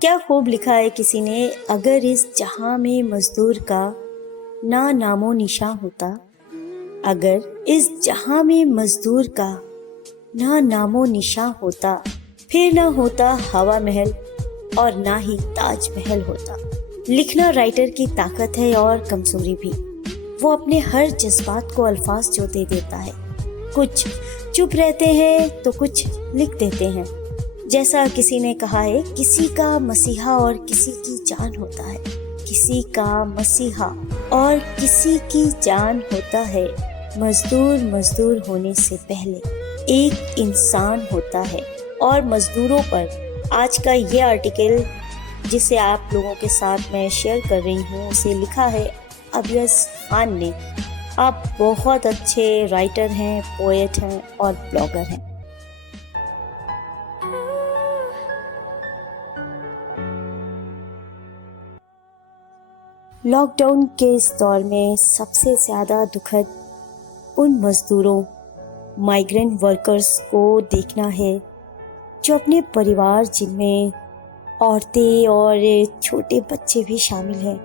क्या खूब लिखा है किसी ने, अगर इस जहां में मजदूर का ना नामो निशा होता, अगर इस जहां में मजदूर का ना नामो निशा होता, फिर ना होता हवा महल और ना ही ताजमहल होता। लिखना राइटर की ताकत है और कमजोरी भी। वो अपने हर जज्बात को अल्फाज जो दे देता है। कुछ चुप रहते हैं तो कुछ लिख देते हैं। जैसा किसी ने कहा है, किसी का मसीहा और किसी की जान होता है। किसी का मसीहा और किसी की जान होता है। मजदूर मजदूर होने से पहले एक इंसान होता है। और मजदूरों पर आज का ये आर्टिकल जिसे आप लोगों के साथ मैं शेयर कर रही हूँ, उसे लिखा है अब्यस खान ने। आप बहुत अच्छे राइटर हैं, पोएट हैं और ब्लॉगर हैं। लॉकडाउन के इस दौर में सबसे ज़्यादा दुखद उन मज़दूरों, माइग्रेंट वर्कर्स को देखना है जो अपने परिवार, जिनमें औरतें और छोटे बच्चे भी शामिल हैं,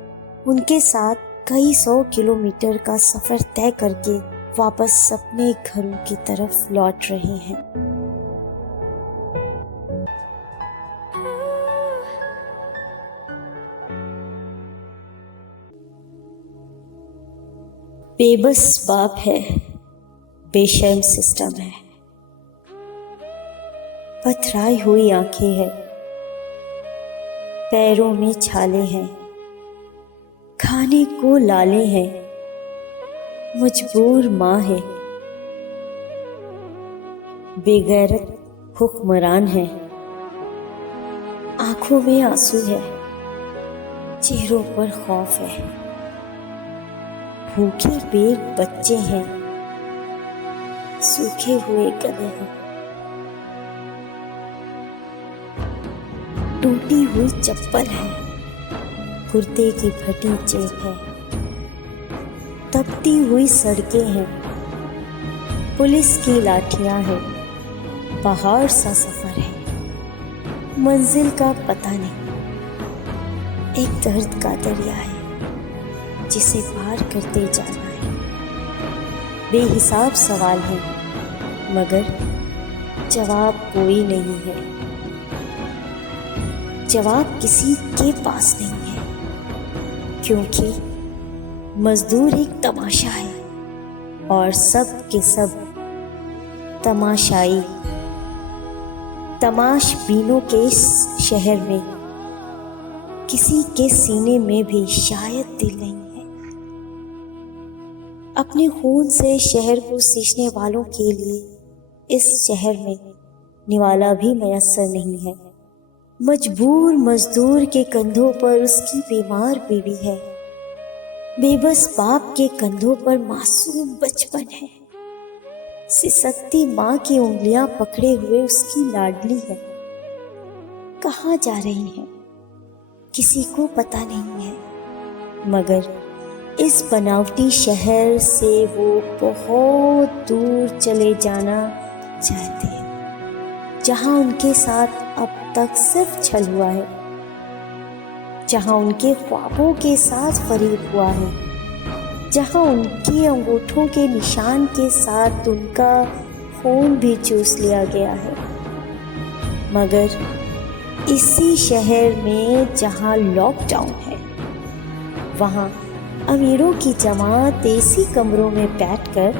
उनके साथ कई 100 किलोमीटर का सफ़र तय करके वापस अपने घरों की तरफ लौट रहे हैं। बेबस बाप है, बेशर्म सिस्टम है, पथराई हुई आंखें हैं, पैरों में छाले हैं, खाने को लाले हैं, मजबूर माँ है, बेगैरत हुक्मरान है, आंखों में आंसू है, चेहरों पर खौफ है, भूखे पेट बच्चे हैं, सूखे हुए गले हैं, टूटी हुई चप्पल है, कुर्ते की फटी जेब है, तपती हुई सड़कें हैं, पुलिस की लाठियां हैं, पहाड़ सा सफर है, मंजिल का पता नहीं, एक दर्द का दरिया है जिसे पार करते जाना है। बेहिसाब सवाल है मगर जवाब कोई नहीं है। जवाब किसी के पास नहीं है, क्योंकि मजदूर एक तमाशा है और सब के सब तमाशाई। तमाशबीनों के इस शहर में किसी के सीने में भी शायद दिल नहीं है। अपने खून से शहर को सींचने वालों के लिए इस शहर में निवाला भी मयस्सर नहीं है। मजबूर मजदूर के कंधों पर उसकी बीमार बीवी है। बेबस बाप के कंधों पर मासूम बचपन है। सिसकती माँ की उंगलियां पकड़े हुए उसकी लाडली है। कहाँ जा रही है किसी को पता नहीं है, मगर इस बनावटी शहर से वो बहुत दूर चले जाना चाहते हैं, जहां उनके साथ अब तक सिर्फ छल हुआ है, जहां उनके ख्वाबों के साथ फरेब हुआ है, जहां उनके अंगूठों के निशान के साथ उनका खून भी चूस लिया गया है। मगर इसी शहर में जहां लॉकडाउन है, वहां अमीरों की जमात एसी कमरों में बैठकर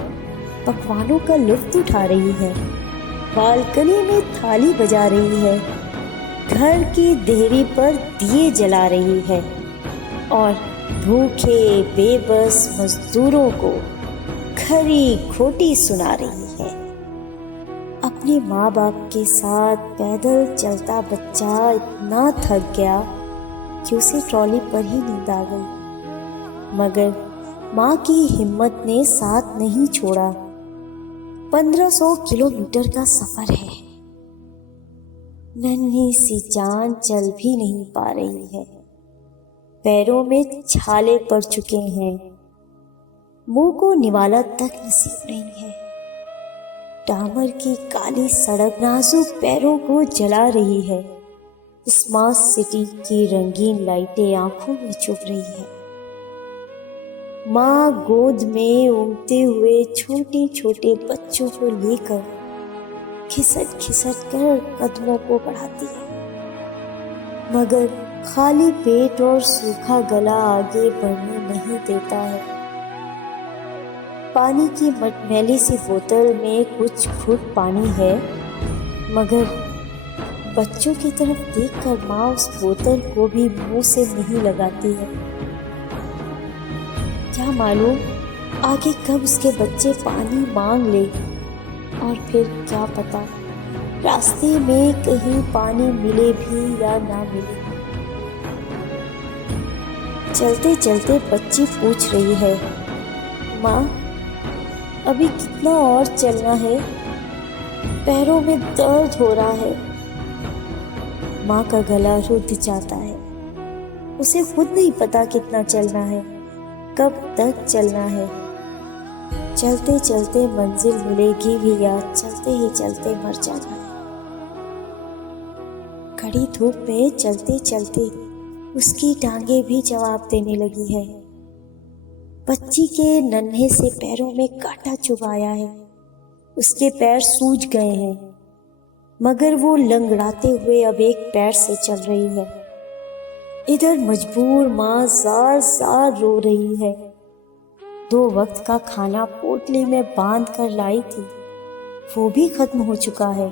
पकवानों का लुत्फ उठा रही है, बालकनी में थाली बजा रही है, घर की देहरी पर दिए जला रही है और भूखे बेबस मजदूरों को खरी खोटी सुना रही है। अपने माँ बाप के साथ पैदल चलता बच्चा इतना थक गया कि उसे ट्रॉली पर ही नींद आ गई, मगर माँ की हिम्मत ने साथ नहीं छोड़ा। 1500 किलोमीटर का सफर है, नन्ही सी जान चल भी नहीं पा रही है, पैरों में छाले पड़ चुके हैं, मुंह को निवाला तक नसीब नहीं है। डामर की काली सड़क नाजुक पैरों को जला रही है। स्मार्ट सिटी की रंगीन लाइटें आंखों में चुभ रही है। माँ गोद में उगते हुए छोटे छोटे बच्चों को लेकर खिसट खिसट कर कदमों को बढ़ाती है, मगर खाली पेट और सूखा गला आगे बढ़ने नहीं देता है। पानी की मटमैली सी बोतल में कुछ घुट पानी है, मगर बच्चों की तरफ देखकर माँ उस बोतल को भी मुंह से नहीं लगाती है। क्या मालूम आगे कब उसके बच्चे पानी मांग ले, और फिर क्या पता रास्ते में कहीं पानी मिले भी या ना मिले। चलते चलते बच्ची पूछ रही है, माँ अभी कितना और चलना है, पैरों में दर्द हो रहा है। माँ का गला रुध जाता है। उसे खुद नहीं पता कितना चलना है, कब तक चलना है। चलते चलते मंजिल मिलेगी भी या चलते ही चलते मर जाना है। कड़ी धूप में चलते चलते उसकी टांगे भी जवाब देने लगी है। बच्ची के नन्हे से पैरों में कांटा चुभाया है। उसके पैर सूज गए हैं, मगर वो लंगड़ाते हुए अब एक पैर से चल रही है। इधर मजबूर माँ जार जार रो रही है। 2 वक्त का खाना पोटली में बांध कर लाई थी, वो भी खत्म हो चुका है।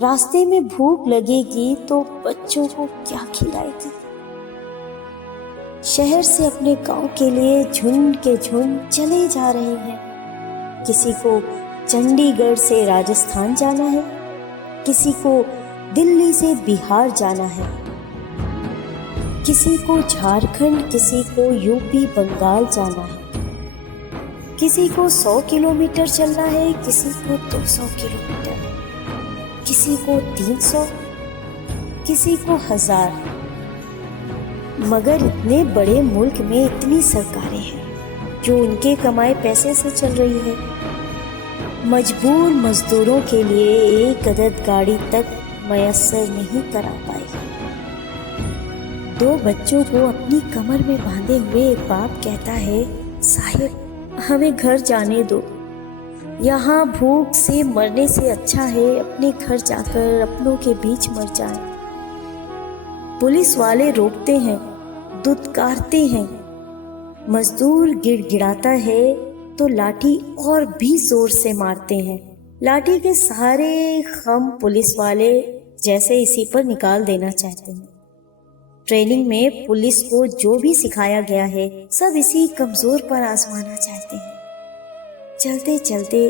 रास्ते में भूख लगेगी तो बच्चों को क्या खिलाएगी। शहर से अपने गांव के लिए झुंड के झुंड चले जा रहे हैं। किसी को चंडीगढ़ से राजस्थान जाना है, किसी को दिल्ली से बिहार जाना है, किसी को झारखंड, किसी को यूपी बंगाल जाना है, किसी को 100 किलोमीटर चलना है, किसी को 200 किलोमीटर, किसी को 300, किसी को 1000। मगर इतने बड़े मुल्क में इतनी सरकारें हैं जो उनके कमाए पैसे से चल रही है। मजबूर मजदूरों के लिए एक अदद गाड़ी तक मयस्सर नहीं करा पाई। 2 बच्चों को अपनी कमर में बांधे हुए एक बाप कहता है, साहिब हमें घर जाने दो, यहाँ भूख से मरने से अच्छा है अपने घर जाकर अपनों के बीच मर जाएं। पुलिस वाले रोकते हैं, दुत्कारते हैं। मजदूर गिड़गिड़ाता है तो लाठी और भी जोर से मारते हैं। लाठी के सारे खम पुलिस वाले जैसे इसी पर निकाल देना चाहते हैं। ट्रेनिंग में पुलिस को जो भी सिखाया गया है सब इसी कमजोर पर आजमाना चाहते हैं। चलते चलते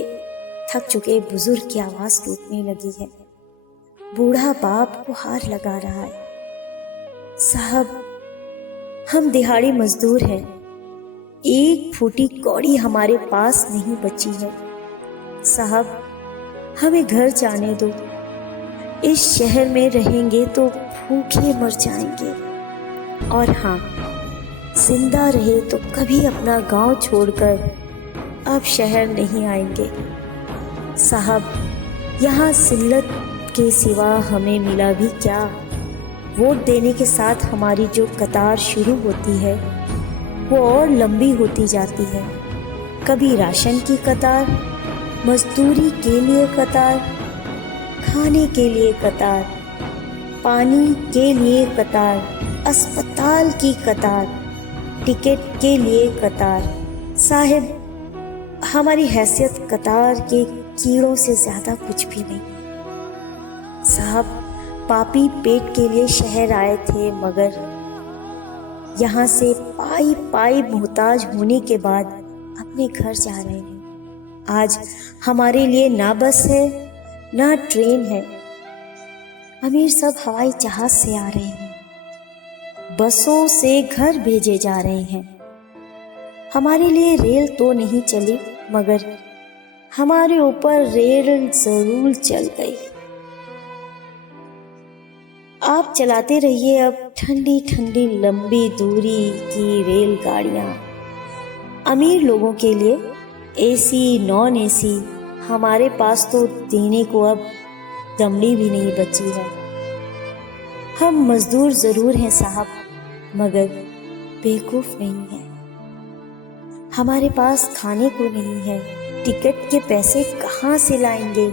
थक चुके बुजुर्ग की आवाज टूटने लगी है। बूढ़ा बाप को हार लगा रहा है, साहब हम दिहाड़ी मजदूर हैं, एक फूटी कौड़ी हमारे पास नहीं बची है। साहब हमें घर जाने दो, इस शहर में रहेंगे तो भूखे मर जाएंगे, और हाँ जिंदा रहे तो कभी अपना गांव छोड़कर अब शहर नहीं आएंगे। साहब यहाँ जिल्लत के सिवा हमें मिला भी क्या। वोट देने के साथ हमारी जो कतार शुरू होती है वो और लंबी होती जाती है। कभी राशन की कतार, मजदूरी के लिए कतार, खाने के लिए कतार, पानी के लिए कतार, अस्पताल की कतार, टिकट के लिए कतार। साहिब हमारी हैसियत कतार के कीड़ों से ज़्यादा कुछ भी नहीं। साहब पापी पेट के लिए शहर आए थे, मगर यहाँ से पाई पाई मोहताज होने के बाद अपने घर जा रहे हैं। आज हमारे लिए ना बस है ना ट्रेन है। अमीर सब हवाई जहाज से आ रहे हैं, बसों से घर भेजे जा रहे हैं। हमारे लिए रेल तो नहीं चली, मगर हमारे ऊपर रेल जरूर चल गई। आप चलाते रहिए अब ठंडी ठंडी लंबी दूरी की रेलगाड़ियाँ। अमीर लोगों के लिए एसी नॉन एसी हमारे पास तो देने को अब दमड़ी भी नहीं बची है। हम मजदूर जरूर हैं साहब, मगर बेवकूफ नहीं है। हमारे पास खाने को नहीं है, टिकट के पैसे कहाँ से लाएंगे?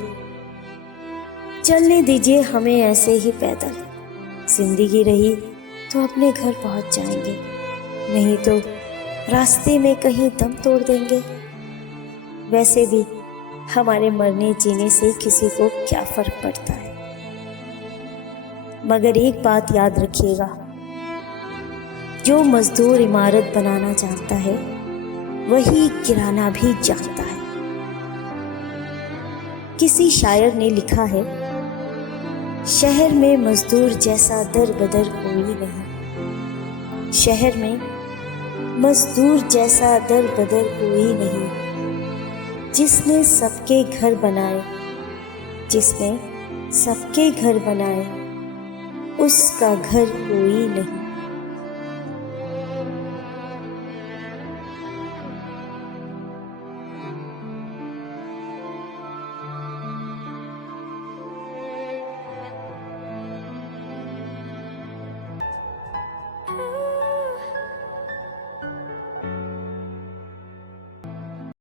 चलने दीजिए हमें ऐसे ही पैदल। जिंदगी रही तो अपने घर पहुंच जाएंगे, नहीं तो रास्ते में कहीं दम तोड़ देंगे। वैसे भी हमारे मरने जीने से किसी को क्या फर्क पड़ता है। मगर एक बात याद रखिएगा, जो मजदूर इमारत बनाना जानता है वही गिराना भी जानता है। किसी शायर ने लिखा है, शहर में मजदूर जैसा दर बदर कोई नहीं। शहर में मजदूर जैसा दर बदर कोई नहीं। जिसने सबके घर बनाए, जिसने सबके घर बनाए, उसका घर कोई नहीं।